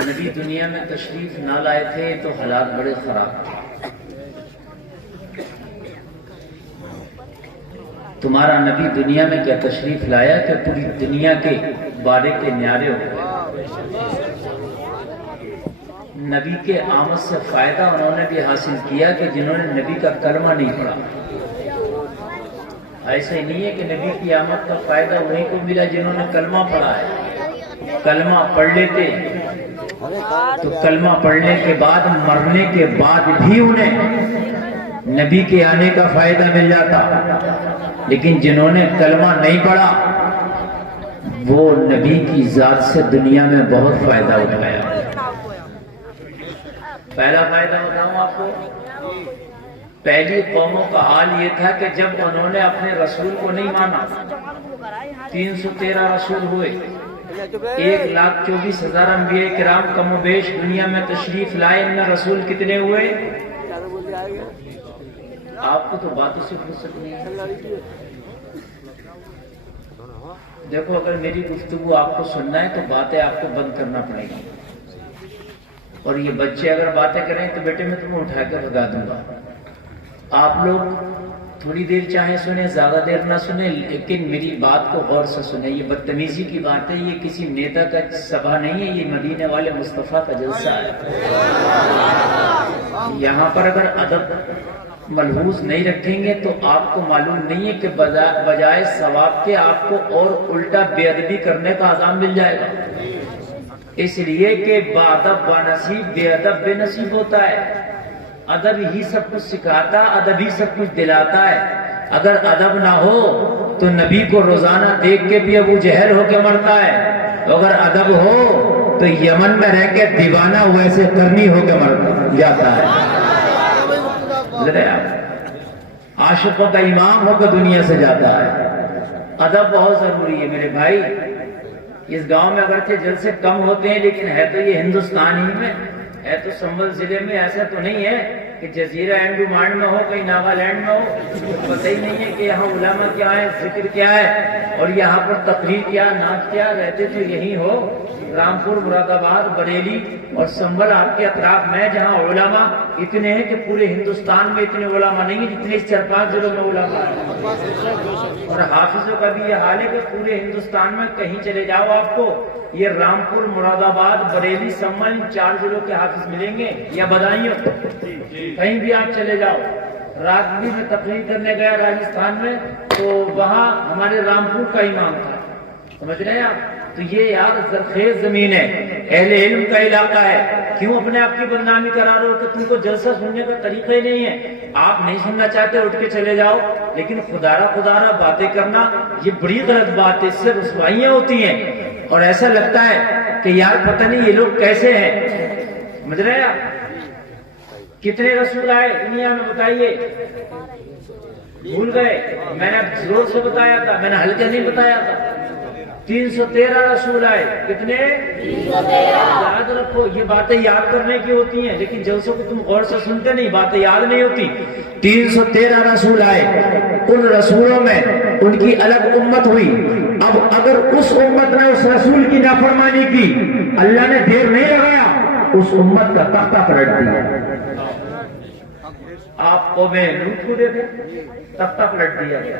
نبی دنیا میں تشریف نہ لائے تھے تو حالات بڑے خراب تھے۔ تمہارا نبی دنیا میں کیا تشریف لایا کہ پوری دنیا کے بارے کے نیارے ہو گئے۔ نبی کے آمد سے فائدہ انہوں نے بھی حاصل کیا کہ جنہوں نے نبی کا کلمہ نہیں پڑھا۔ ایسا ہی نہیں ہے کہ نبی کی آمد کا فائدہ انہیں کو ملا جنہوں نے کلمہ پڑھا ہے۔ کلمہ پڑھ لیتے تو کلمہ پڑھنے کے بعد مرنے کے بعد بھی انہیں نبی کے آنے کا فائدہ مل جاتا، لیکن جنہوں نے کلمہ نہیں پڑھا وہ نبی کی ذات سے دنیا میں بہت فائدہ اٹھایا۔ پہلا فائدہ بتاؤں آپ کو، پہلی قوموں کا حال یہ تھا کہ جب انہوں نے اپنے رسول کو نہیں مانا، 313 رسول ہوئے، 1,24,000 انبیاء کرام کم و بیش دنیا میں تشریف لائے، ان میں رسول کتنے ہوئے؟ آپ کو تو باتوں سے فرصت نہیں ہے۔ دیکھو اگر میری گفتگو آپ کو سننا ہے تو باتیں آپ کو بند کرنا پڑے گی، اور یہ بچے اگر باتیں کریں تو بیٹے میں تمہیں اٹھا کر بھگا دوں گا۔ آپ لوگ تھوڑی دیر چاہے سنیں، زیادہ دیر نہ سنیں، لیکن میری بات کو غور سے سنیں۔ یہ بدتمیزی کی بات ہے، یہ کسی نیتا کا سبھا نہیں ہے، یہ مدینے والے مصطفیٰ کا جلسہ ہے۔ یہاں پر اگر ادب ملحوظ نہیں رکھیں گے تو آپ کو معلوم نہیں ہے کہ بجائے ثواب کے آپ کو اور الٹا بے ادبی کرنے کا عذاب مل جائے گا، اس لیے کہ بادب بانصیب، بے ادب بے نصیب ہوتا ہے۔ ادب ہی سب کچھ سکھاتا، ادب ہی سب کچھ دلاتا ہے۔ اگر ادب نہ ہو تو نبی کو روزانہ دیکھ کے بھی ابو جہل ہو کے مرتا ہے، اگر ادب ہو تو یمن میں رہ کے دیوانہ ویسے کرنی ہو کے مر جاتا ہے۔ عاشقوں کا امام ہو کے دنیا سے جاتا ہے۔ ادب بہت ضروری ہے میرے بھائی۔ اس گاؤں میں اگرچہ جلسے کم ہوتے ہیں لیکن ہے تو یہ ہندوستان ہی میں ہے، تو سنبھل ضلع میں ایسا تو نہیں ہے کہ جزیرہ انڈمان میں ہو، کہیں ناگالینڈ میں ہو، پتہ ہی نہیں ہے کہ یہاں علماء کیا ہے، ذکر کیا ہے، اور یہاں پر تقریر کیا، نعت کیا، رہتے تو یہی ہو رامپور، مراد آباد، بریلی اور سنبھل آپ کے اطراف میں، جہاں علماء اتنے ہیں کہ پورے ہندوستان میں اتنے علماء نہیں ہیں جتنے اس 4-5 ضلعوں میں علماء ہیں۔ اور حافظوں کا بھی یہ حال ہے کہ پورے ہندوستان میں کہیں چلے جاؤ آپ کو یہ رامپور، مراد آباد، بریلی، سنبھل، 4 ضلعوں کے حافظ ملیں گے، یا بدائیوں کہیں بھی آپ چلے جاؤ۔ رات بھی میں تقریر کرنے گیا راجستھان میں تو وہاں ہمارے رامپور کا امام تھا، سمجھ رہے ہیں آپ؟ تو یہ یار زرخیز زمین ہے، اہل علم کا علاقہ ہے، کیوں اپنے آپ کی بدنامی کرا رہے ہو کہ تم کو جلسہ سننے کا طریقہ ہی نہیں ہے؟ آپ نہیں سننا چاہتے اٹھ کے چلے جاؤ، لیکن خدارہ باتیں کرنا یہ بڑی غلط بات ہے، اس سے رسوائیاں ہوتی ہیں، اور ایسا لگتا ہے کہ یار پتہ نہیں یہ لوگ کیسے ہیں، سمجھ رہے ہیں آپ؟ کتنے رسول آئے دنیا میں بتائیے؟ بھول گئے؟ میں نے زور سے بتایا تھا، میں نے ہلکے نہیں بتایا تھا۔ 313 رسول آئے، کتنے؟ 313۔ یاد رکھو، یہ باتیں یاد کرنے کی ہوتی ہیں، لیکن جلسوں کو تم غور سے سنتے نہیں، باتیں یاد نہیں ہوتی۔ 313 رسول آئے، ان رسولوں میں ان کی الگ امت ہوئی۔ اب اگر اس امت نے اس رسول کی نافرمانی کی، اللہ نے دیر نہیں لگایا، اس امت کا تختہ پلٹ دیا۔ آپ قوم لوط کو دیکھیں، تختہ پلٹ دیا گیا۔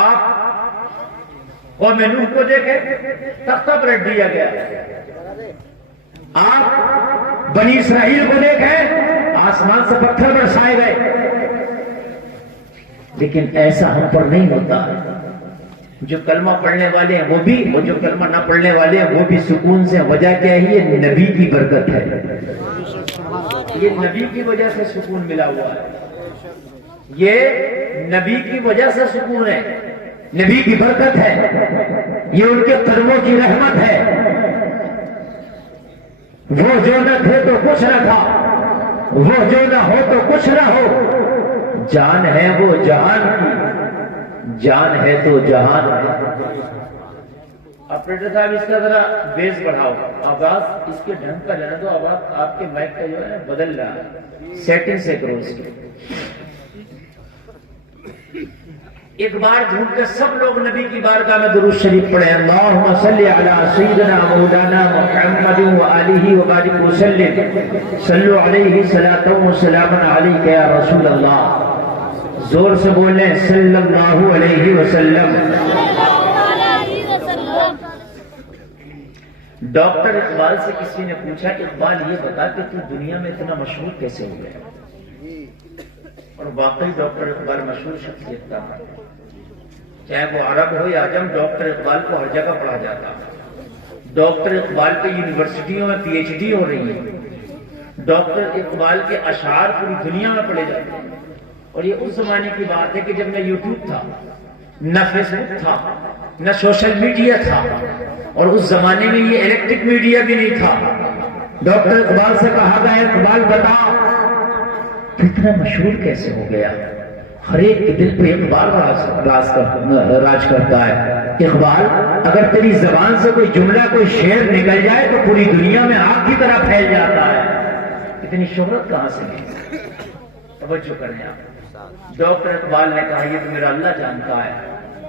آپ قوم نوح کو دیکھیں، تختہ پلٹ دیا گیا۔ آپ بنی اسرائیل کو دیکھیں، آسمان سے پتھر برسائے گئے۔ لیکن ایسا ہم پر نہیں ہوتا۔ جو کلمہ پڑھنے والے ہیں وہ بھی، اور جو کلمہ نہ پڑھنے والے ہیں وہ بھی سکون سے۔ وجہ کیا ہے؟ یہ نبی کی برکت ہے، یہ نبی کی وجہ سے سکون ملا ہوا ہے، یہ نبی کی وجہ سے سکون ہے، نبی کی برکت ہے، یہ ان کے قدموں کی رحمت ہے۔ وہ جو نہ تھے تو کچھ نہ تھا، وہ جو نہ ہو تو کچھ نہ ہو، جان ہے وہ جہان کی، جان ہے تو جہان ہے۔ آپریٹر صاحب اس کا ذرا بیس بڑھاؤ، آواز اس کے ڈھنگ کا لینا دو، آواز آپ کے مائک کا جو ہے بدل رہا ہے، سیٹنگ سے کرو اس کے۔ ایک بار ڈھونڈ کر سب لوگ نبی کی بارگاہ میں درود شریف پڑھیں، اللہم صلی علی سیدنا مولانا محمد وآلہ وبارک وسلم، صلو علیہ صلاۃ و سلام علیک یا رسول اللہ۔ زور سے بولیں صلی اللہ علیہ وسلم۔ ڈاکٹر اقبال سے کسی نے پوچھا کہ اقبال یہ بتا کہ تو دنیا میں اتنا مشہور کیسے ہو گیا؟ اور واقعی ڈاکٹر اقبال مشہور شخصیت تھا، چاہے وہ عرب ہو یا عجم، ڈاکٹر اقبال کو ہر جگہ پڑھا جاتا۔ ڈاکٹر اقبال کے یونیورسٹیوں میں پی ایچ ڈی ہو رہی ہے، ڈاکٹر اقبال کے اشعار پوری دنیا میں پڑھے جاتے ہیں۔ اور یہ اس زمانے کی بات ہے کہ جب نہ یوٹیوب تھا، نہ فیس بک تھا، نہ سوشل میڈیا تھا، اور اس زمانے میں یہ الیکٹرک میڈیا بھی نہیں تھا۔ ڈاکٹر اقبال سے کہا گیا اقبال بتا اتنا مشہور کیسے ہو گیا؟ ہر ایک کے دل پہ اقبال راج کرتا ہے۔ اقبال اگر تیری زبان سے کوئی جملہ کوئی شعر نکل جائے تو پوری دنیا میں آگ کی طرح پھیل جاتا ہے۔ اتنی شہرت کہاں سے ملی؟ توجہ کریں آپ۔ ڈاکٹر اقبال نے کہا یہ تو میرا اللہ جانتا ہے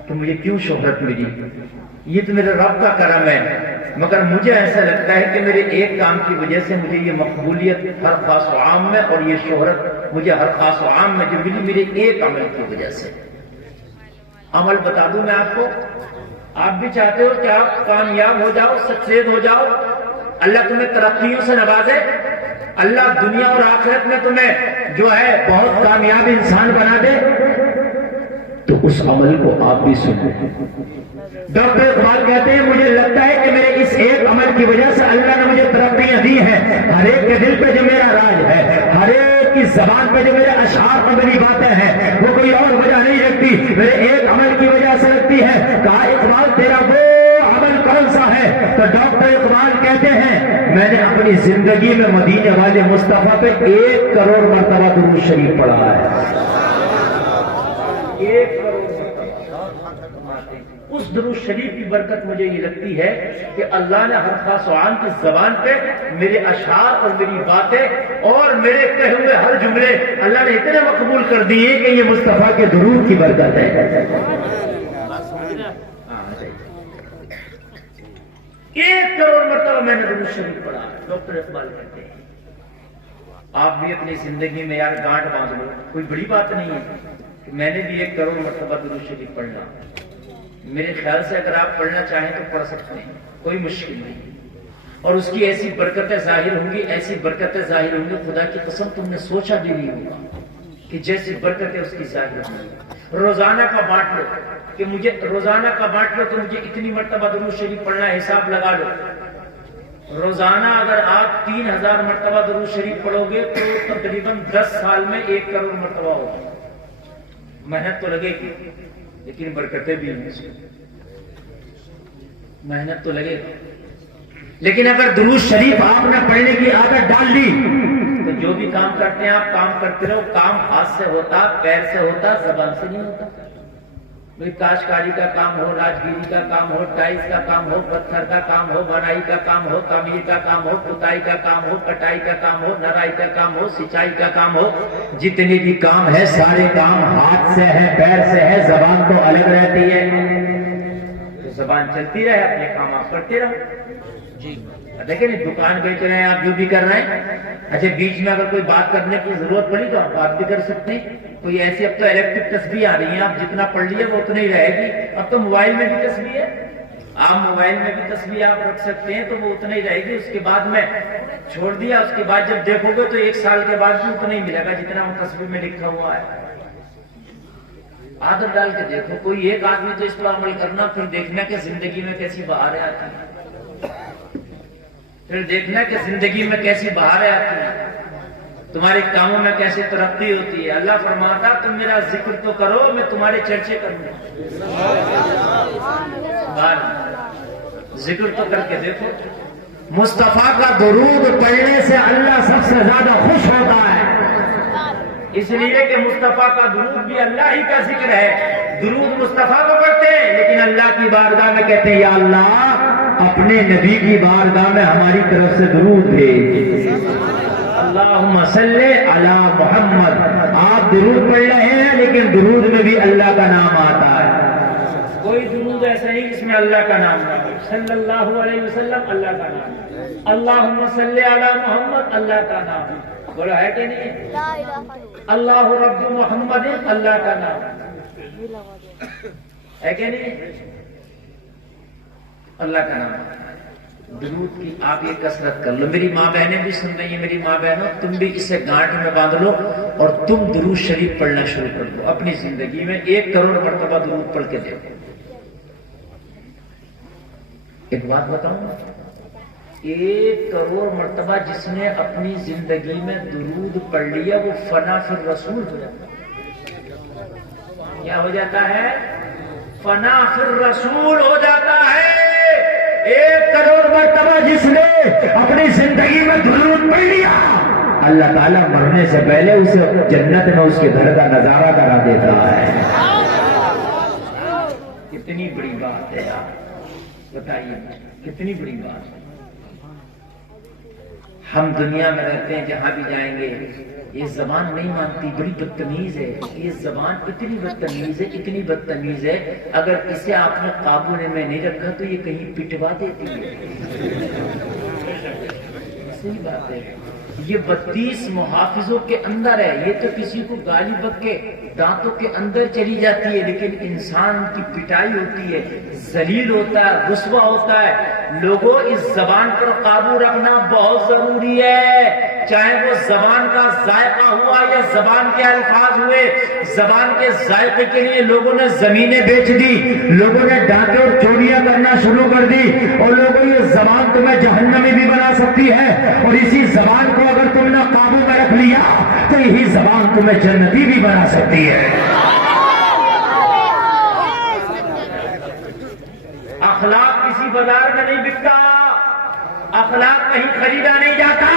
کہ مجھے کیوں شہرت ملی، یہ تو میرے رب کا کرم ہے، مگر مجھے ایسا لگتا ہے کہ میرے ایک کام کی وجہ سے مجھے یہ مقبولیت ہر خاص و عام میں، اور یہ شہرت مجھے ہر خاص و عام میں جو ملی میرے ایک عمل کی وجہ سے۔ عمل بتا دوں میں آپ کو، آپ بھی چاہتے ہو کہ آپ کامیاب ہو جاؤ، سکسیس ہو جاؤ، اللہ تمہیں ترقیوں سے نوازے، اللہ دنیا اور آخرت میں تمہیں جو ہے بہت کامیاب انسان بنا دے، تو اس عمل کو آپ بھی سنو۔ ڈاکٹر اقبال کہتے ہیں مجھے لگتا ہے کہ میرے اس ایک عمل کی وجہ سے اللہ نے مجھے ترقیاں دی ہیں۔ ہر ایک کے دل پہ جو میرا راج ہے، ہر ایک کی زبان پہ جو میرے اشعار پر میری باتیں ہیں، وہ کوئی اور وجہ نہیں رکھتی، میرے ایک عمل کی وجہ سے رکھتی ہے۔ کہا اقبال تیرا وہ عمل کون سا ہے؟ تو ڈاکٹر اقبال کہتے ہیں میں نے اپنی زندگی میں مدینے والے مصطفیٰ پہ 1 کروڑ مرتبہ درود شریف پڑھا ہے۔ 1 کروڑ اس درود شریف کی برکت مجھے یہ لگتی ہے کہ اللہ نے ہر خاص و عام کی زبان پہ میرے اشعار اور میری باتیں اور میرے کہے ہوئے ہر جملے اللہ نے اتنے مقبول کر دیے کہ یہ مصطفیٰ کے درود کی برکت ہے۔ 1 کروڑ مرتبہ میں نے درود شریف پڑھا۔ ڈاکٹر اقبال کہتے ہیں آپ بھی اپنی زندگی میں یار گانٹ باندھ لو، کوئی بڑی بات نہیں ہے کہ میں نے بھی 1 کروڑ مرتبہ درود شریف پڑھنا۔ میرے خیال سے اگر آپ پڑھنا چاہیں تو پڑھ سکتے ہیں، کوئی مشکل نہیں، اور اس کی ایسی برکتیں ظاہر ہوں گی، ایسی برکتیں ظاہر ہوں گی خدا کی قسم تم نے سوچا بھی نہیں ہوگا کہ جیسی برکتیں اس کی ظاہر ہوں گی۔ روزانہ کا بانٹ لو کہ مجھے روزانہ کا بانٹ لو تو مجھے اتنی مرتبہ درود شریف پڑھنا ہے، حساب لگا لو۔ روزانہ اگر آپ 3000 مرتبہ درود شریف پڑھو گے تو تقریباً 10 سال میں 1 کروڑ مرتبہ ہوگا۔ محنت تو لگے گی لیکن برکتیں بھی ہیں، محنت تو لگے گا، لیکن اگر درود شریف آپ نے پڑھنے کی عادت ڈال دی تو جو بھی کام کرتے ہیں آپ کام کرتے رہو، کام ہاتھ سے ہوتا، پیر سے ہوتا، زبان سے نہیں ہوتا۔ بھئی کاشتکاری کا کام ہو، راجگیری کا کام ہو، ٹائلس کا کام ہو، پتھر کا کام ہو، بڑائی کا کام ہو، تعمیر کا کام ہو، پتائی کا کام ہو، کٹائی کا کام ہو، نرائی کا کام ہو، سچائی کا کام ہو، جتنے بھی کام ہے سارے کام ہاتھ سے ہے، پیر سے ہے، زبان تو الگ رہتی ہے۔ تو زبان چلتی رہے، اپنے کام آپ کرتے رہو۔ جی دیکھیں نہیں، دکان بیچ رہے ہیں آپ، جو بھی کر رہے ہیں، اچھا بیچ میں اگر کوئی بات کرنے کی ضرورت پڑی تو آپ بات بھی کر سکتے ہیں۔ کوئی ایسی اب تو الیکٹرک تسبیح آ رہی ہیں، آپ جتنا پڑھ لیے وہ اتنا ہی رہے گی۔ اب تو موبائل میں بھی تسبیح ہے، آپ موبائل میں بھی تسبیح آپ رکھ سکتے ہیں تو وہ اتنا ہی رہے گی۔ اس کے بعد میں چھوڑ دیا، اس کے بعد جب دیکھو گے تو 1 سال کے بعد بھی اتنا ہی ملے گا جتنا وہ تسبیح میں لکھا ہوا ہے۔ عادت ڈال کے دیکھو، کوئی ایک آدمی تو اس پر عمل کرنا، پھر دیکھنا کہ زندگی میں کیسی بہاریں آتی ہیں، پھر دیکھنا کہ زندگی میں کیسی بہاریں آتی ہیں، تمہارے کاموں میں کیسی ترقی ہوتی ہے۔ اللہ فرماتا تم میرا ذکر تو کرو، میں تمہارے چرچے کروں گا۔ ذکر تو کر کے دیکھو، مصطفیٰ کا درود پڑھنے سے اللہ سب سے زیادہ خوش ہوتا ہے، اس لیے کہ مصطفیٰ کا درود بھی اللہ ہی کا ذکر ہے۔ درود مصطفیٰ کو پڑھتے ہیں لیکن اللہ کی بارگاہ میں کہتے ہیں یا اللہ اپنے نبی کی بارگاہ میں ہماری طرف سے درود بھیج۔ اللہم صلی علی محمد، آپ درود پڑھ رہے ہیں لیکن درود میں بھی اللہ کا نام آتا ہے. کوئی درود ایسا نہیں جس میں اللہ کا نام نہ ہو. صلی اللہ علیہ وسلم اللہ کا نام ہے. اللہم صلی علی محمد اللہ کا نام ہے. بولو ہے کہ نہیں؟ اللہ رب محمد اللہ کا نام ہے کہ نہیں؟ اللہ کا نام ہے. درود کی آپ یہ کثرت کر لو. میری ماں بہنیں بھی سن رہی ہیں. میری ماں بہنوں تم بھی اسے گانٹھ میں باندھ لو اور تم درود شریف پڑھنا شروع کر دو. اپنی زندگی میں 1 کروڑ مرتبہ درود پڑھ کے دیکھو. ایک بات بتاؤں، 1 کروڑ مرتبہ جس نے اپنی زندگی میں درود پڑھ لیا وہ فنا فی الرسول ہو جاتا ہے. کیا ہو جاتا ہے؟ فنا فی الرسول ہو جاتا ہے. 1 کروڑ مرتبہ جس نے اپنی زندگی میں درود پڑھ لیا اللہ تعالیٰ مرنے سے پہلے اسے جنت میں اس کے گھر کا نظارہ کرا دیتا ہے. کتنی بڑی بات ہے یار، بتائیے کتنی بڑی بات ہے. ہم دنیا میں رہتے ہیں، جہاں بھی جائیں گے یہ زبان نہیں مانتی، بڑی بدتمیز ہے. یہ زبان اتنی بدتمیز ہے، اتنی بدتمیز ہے، اگر اسے آپ نے قابو میں نہیں رکھا تو یہ کہیں پٹوا دیتی ہے. صحیح بات ہے. یہ 32 محافظوں کے اندر ہے. یہ تو کسی کو گالی بک کے دانتوں کے اندر چلی جاتی ہے، لیکن انسان کی پٹائی ہوتی ہے، ذلیل ہوتا ہے، رسوا ہوتا ہے. لوگوں اس زبان پر قابو رکھنا بہت ضروری ہے. چاہے وہ زبان کا ذائقہ ہوا یا زبان کے الفاظ ہوئے. زبان کے ذائقے کے لیے لوگوں نے زمینیں بیچ دی، لوگوں نے ڈاکے اور چوریاں کرنا شروع کر دی، اور لوگوں یہ زبان تمہیں جہنمی بھی بنا سکتی ہے. اور اسی زبان کو اگر تم نے قابو میں رکھ لیا تو یہی زبان تمہیں جنتی بھی بنا سکتی ہے. اخلاق کسی بازار میں نہیں بکتا، اخلاق کہیں خریدا نہیں جاتا،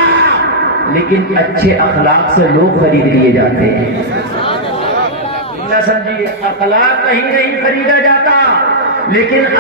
لیکن اچھے اخلاق سے لوگ خرید لیے جاتے ہیں. نہ سمجھیے، اخلاق کہیں نہیں خریدا جاتا، لیکن